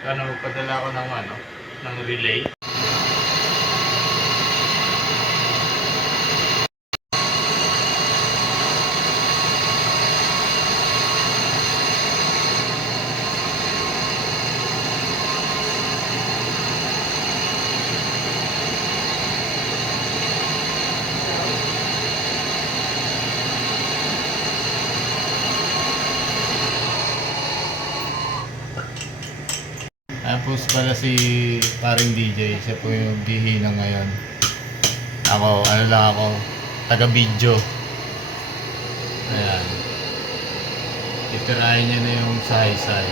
Padala ko ng relay. Tapos pala si paring DJ, siya po yung gihinang ngayon. Ako, taga-video. Ayan. Titirahin niya na yung sahay-sahay.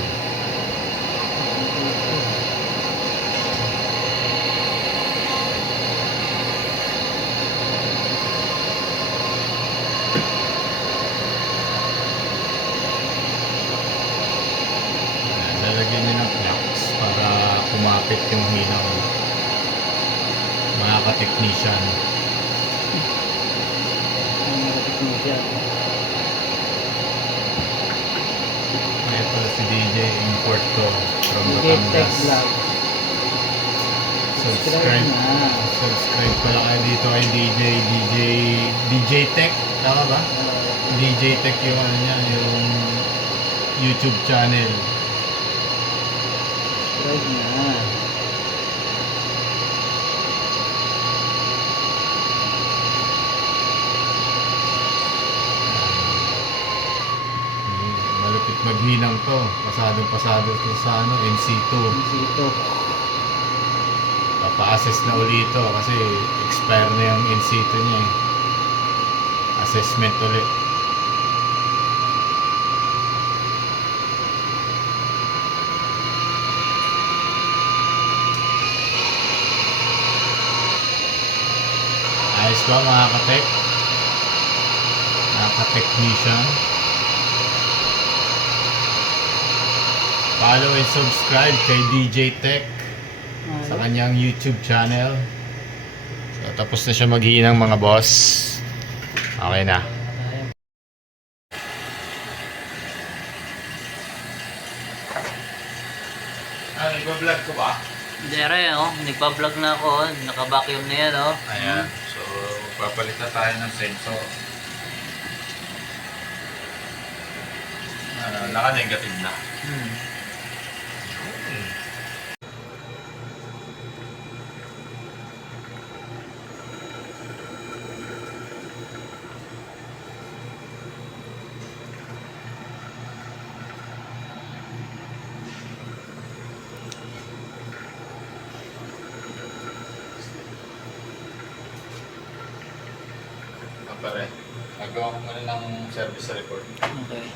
Lalagyan niya ng clocks para kumapit yung hinaw. Mga ka-technician. Ito si DJ, import ko from Batangas. Subscribe pala kayo dito kay DJ Tech, tama ba? DJ Tech yung yung YouTube channel. Subscribe na. Malupit maghinang to. Pasadong-pasado to sa NC2. Papa-assess na ulit ito kasi expire na yung NC2 niya eh. Assessment ulit. Ayos ba mga ka-tech? Mga ka-technician? Follow and subscribe kay DJ Tech sa kanyang YouTube channel. So, tapos na siya maghihinang mga boss. Okay na. Nagpa-vlog ko ba? Dere, nagpa-vlog na ako. Naka-vacuum na yan, Ayan. So, papalit na tayo ng sensor. Naka-negative na. Pare, nagawa ko muna ng service report. Okay.